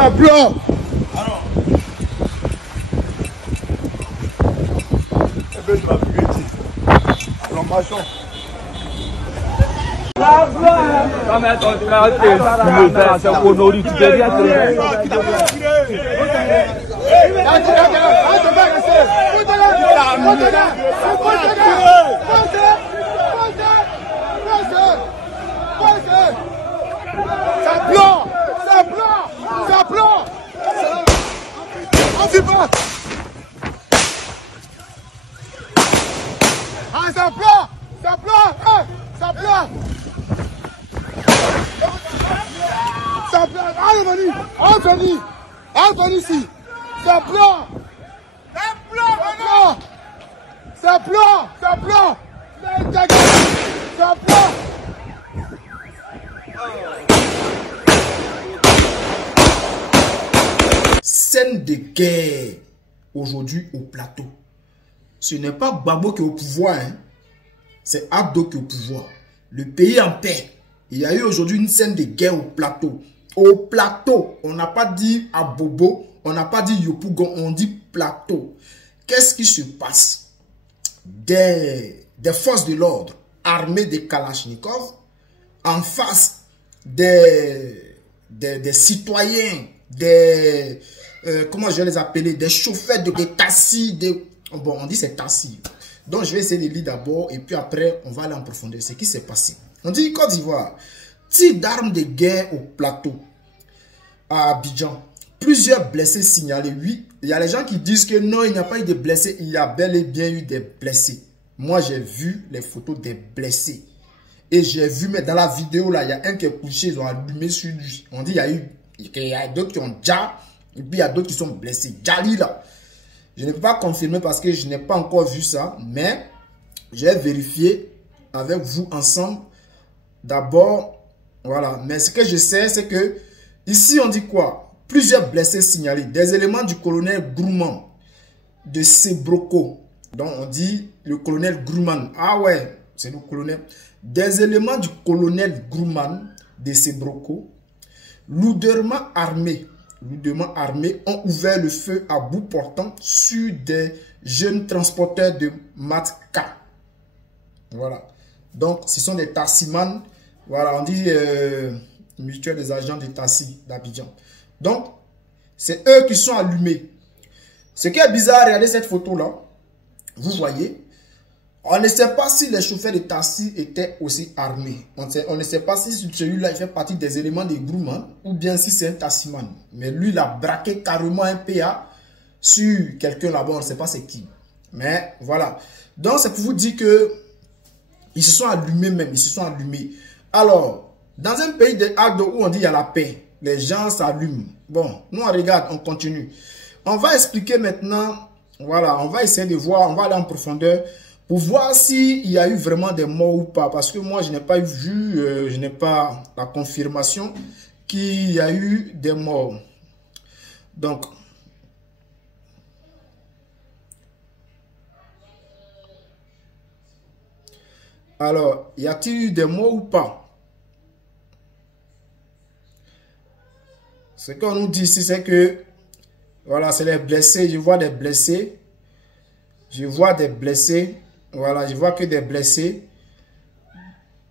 Ça bloque. Allez ici. Ça pleure. Ça pleure. Ça pleure. Ça pleure. Ça pleure. Scène de guerre aujourd'hui au plateau. Ce n'est pas Gbagbo qui est au pouvoir, hein. C'est Abdo qui est au pouvoir. Le pays en paix. Il y a eu aujourd'hui une scène de guerre au plateau. Au plateau, on n'a pas dit à Bobo, on n'a pas dit Yopougon, on dit plateau. Qu'est-ce qui se passe? Des forces de l'ordre armées de Kalachnikov en face des citoyens, comment je vais les appeler, des chauffeurs de taxis, bon, on dit c'est taxis. Donc je vais essayer de lire d'abord et puis après on va aller en profondeur. Ce qui s'est passé. On dit Côte d'Ivoire. Tir d'armes de guerre au plateau à Abidjan. Plusieurs blessés signalés. Oui, il y a les gens qui disent que non, il n'y a pas eu de blessés. Il y a bel et bien eu des blessés. Moi, j'ai vu les photos des blessés. Et j'ai vu, mais dans la vidéo, là, il y a un qui est couché, ils ont allumé sur lui. On dit il y a d'autres qui ont déjà, et puis il y a d'autres qui sont blessés. Djali, là. Je ne peux pas confirmer parce que je n'ai pas encore vu ça, mais j'ai vérifié avec vous ensemble. D'abord, voilà, mais ce que je sais, c'est que ici on dit quoi? Plusieurs blessés signalés, des éléments du colonel Grumman de Sebroko. Donc on dit le colonel Grumman. Ah ouais, c'est le colonel. Des éléments du colonel Grumman de Sebroko, lourdement armés ont ouvert le feu à bout portant sur des jeunes transporteurs de Matka. Voilà. Donc ce sont des tassimans. Voilà, on dit mutuelle des agents de Tassi d'Abidjan. Donc, c'est eux qui sont allumés. Ce qui est bizarre, regardez cette photo-là. Vous voyez, on ne sait pas si les chauffeurs de Tassi étaient aussi armés. On ne sait pas si celui-là fait partie des éléments des Grumman ou bien si c'est un Tassiman. Mais lui, il a braqué carrément un PA sur quelqu'un là-bas. On ne sait pas c'est qui. Mais voilà. Donc, c'est pour vous dire que ils se sont allumés même. Ils se sont allumés. Alors, dans un pays de Agdo où on dit il y a la paix, les gens s'allument. Bon, nous on regarde, on continue. On va expliquer maintenant, voilà, on va essayer de voir, on va aller en profondeur pour voir s'il y a eu vraiment des morts ou pas. Parce que moi, je n'ai pas vu, je n'ai pas la confirmation qu'il y a eu des morts. Donc, alors, y a-t-il eu des morts ou pas? Ce qu'on nous dit ici, c'est que, voilà, c'est les blessés. Je vois des blessés. Je vois des blessés. Voilà, je vois que des blessés.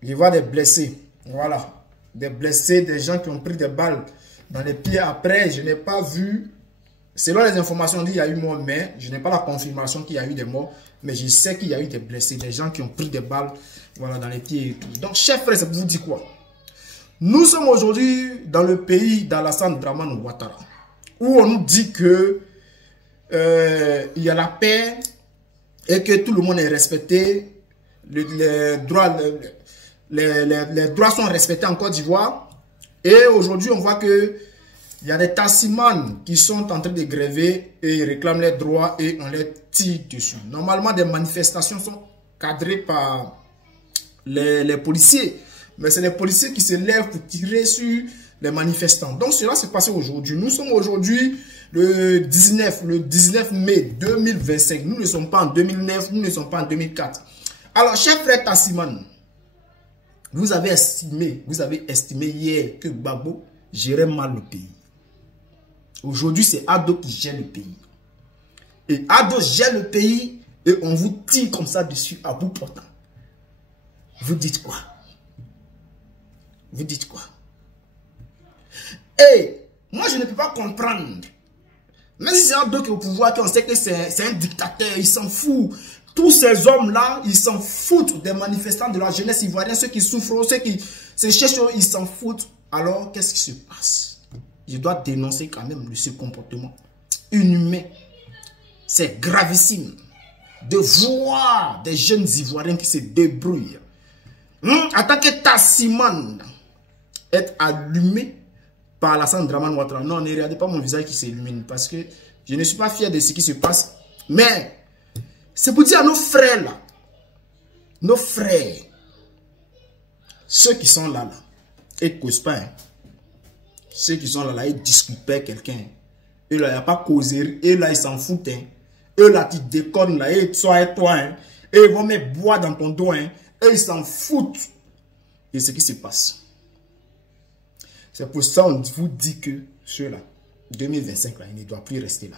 Je vois des blessés. Voilà, des blessés, des gens qui ont pris des balles dans les pieds. Après, je n'ai pas vu, selon les informations, on dit qu'il y a eu mort, mais je n'ai pas la confirmation qu'il y a eu des morts. Mais je sais qu'il y a eu des blessés, des gens qui ont pris des balles, voilà, dans les pieds et tout. Donc, chers frères, ça vous dit quoi? Nous sommes aujourd'hui dans le pays d'Alassane Dramane Ouattara, où on nous dit que il y a la paix et que tout le monde est respecté, les droits sont respectés en Côte d'Ivoire. Et aujourd'hui, on voit que il y a des tassimans qui sont en train de gréver et ils réclament leurs droits et on les tire dessus. Normalement, des manifestations sont cadrées par les policiers. Mais c'est les policiers qui se lèvent pour tirer sur les manifestants. Donc cela s'est passé aujourd'hui. Nous sommes aujourd'hui le 19 mai 2025. Nous ne sommes pas en 2009, nous ne sommes pas en 2004. Alors, chers frères Tassiman, vous avez estimé hier que Gbagbo gérait mal le pays. Aujourd'hui, c'est Ado qui gère le pays. Et Ado gère le pays et on vous tire comme ça dessus à bout portant. Vous dites quoi? Vous dites quoi? Et moi, je ne peux pas comprendre. Même si c'est Ado qui est au pouvoir, qu'on sait que c'est un dictateur, il s'en fout. Tous ces hommes-là, ils s'en foutent des manifestants de la jeunesse ivoirienne, ceux qui souffrent, ceux qui se cherchent, ils s'en foutent. Alors, qu'est-ce qui se passe? Je dois dénoncer quand même ce comportement inhumain. C'est gravissime de voir des jeunes Ivoiriens qui se débrouillent. En tant que Tassiman, être allumé par Alassane Dramane Ouattara. Non, ne regardez pas mon visage qui s'illumine parce que je ne suis pas fier de ce qui se passe. Mais c'est pour dire à nos frères là, nos frères, ceux qui sont là, ils ne causent pas. Hein. Ceux qui sont là, ils discutent pas quelqu'un. Eux là, il n'y a pas causé. Eux là, ils s'en foutent. Hein. Eux là, tu déconnes là, et toi. Hein. Et ils vont mettre bois dans ton dos. Hein. Et ils s'en foutent. Et ce qui se passe. C'est pour ça qu'on vous dit que ceux-là, 2025, là, ils ne doivent plus rester là.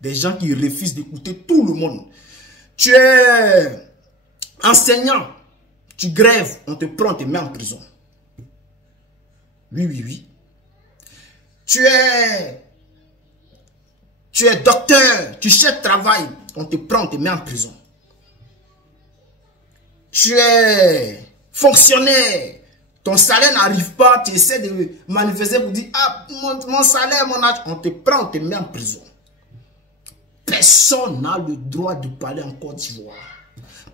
Des gens qui refusent d'écouter tout le monde. Tu es enseignant, tu grèves, on te prend, on te met en prison. Oui, oui, oui. Tu es docteur, tu cherches travail, on te prend, on te met en prison. Tu es fonctionnaire, ton salaire n'arrive pas, tu essaies de manifester pour dire, ah, mon salaire, mon âge, on te prend, on te met en prison. Personne n'a le droit de parler en Côte d'Ivoire.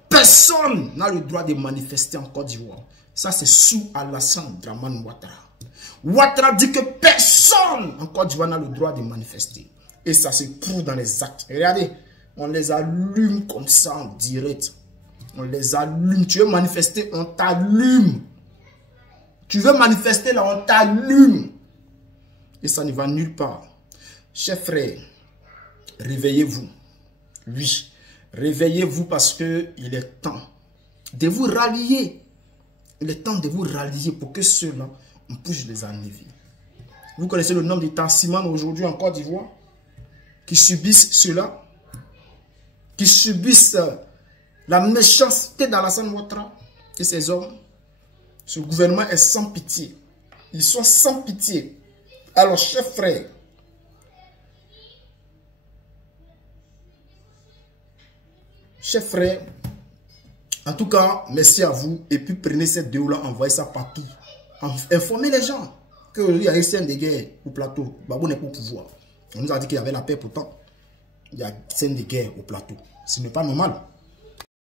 Personne n'a le droit de manifester en Côte d'Ivoire. Ça, c'est sous Alassane Dramane Ouattara. Ouattara dit que personne en Côte d'Ivoire n'a le droit de manifester. Et ça se prouve dans les actes. Regardez, on les allume comme ça en direct. On les allume. Tu veux manifester, on t'allume. Tu veux manifester là, on t'allume. Et ça ne va nulle part. Chers frères, réveillez-vous. Oui, réveillez-vous parce que il est temps de vous rallier. Il est temps de vous rallier pour que ceux-là, on puisse les enlever. Vous connaissez le nombre de Tassiman aujourd'hui en Côte d'Ivoire qui subissent cela, qui subissent la méchanceté d'Alassane Ouattara et ses hommes. Ce gouvernement est sans pitié. Ils sont sans pitié. Alors, chers frères, en tout cas, merci à vous. Et puis, prenez cette vidéo-là, envoyez ça partout. Informez les gens qu'il y a une scène de guerre au plateau. Babou n'est pas au pouvoir. On nous a dit qu'il y avait la paix, pourtant. Il y a une scène de guerre au plateau. Ce n'est pas normal.